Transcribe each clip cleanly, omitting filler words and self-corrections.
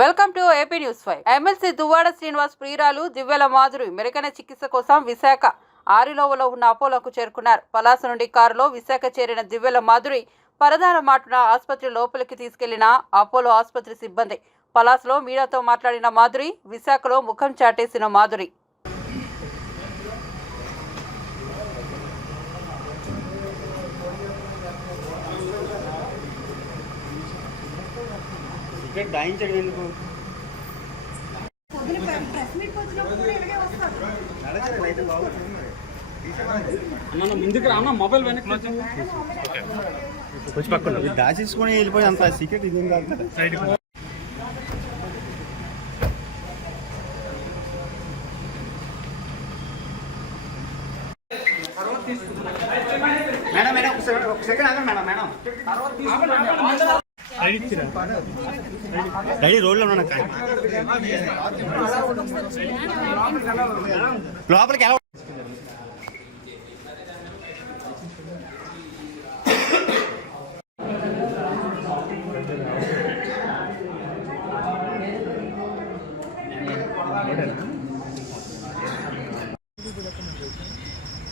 Welcome to AP news 5. MLC Duvvada Srinivas ప్రియురాలు దివ్యల మాధురి మెరుగైన చికిత్స కోసం విశాఖ ఆరిలోవలో ఉన్న అపోలోకు చేరుకున్నారు. పలాస నుండి కారులో విశాఖ చేరిన దివ్యల మాధురి పరదాన మాటున ఆసుపత్రి లోపలికి తీసుకెళ్లిన అపోలో ఆసుపత్రి సిబ్బంది. పలాసలో మీడియాతో మాట్లాడిన మాధురి విశాఖలో ముఖం చాటేసిన మాధురి. ముందుకు రానా మొబైల్ వెనక్కి దాచేసుకుని వెళ్ళిపోయి అంత సీక్రెట్ ఇదేం కాదు కదా. మేడం మేడం ఒక సెకండ్ ఆగండి మేడం. మేడం రెడీ రోడ్లో ఉన్నా లోపలికి ఎలా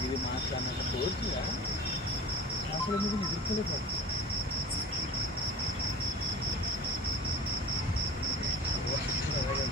ఇది మాట్లాడినట్టు కోరుతుందా అసలు మీకు నిద్రపోలేదు.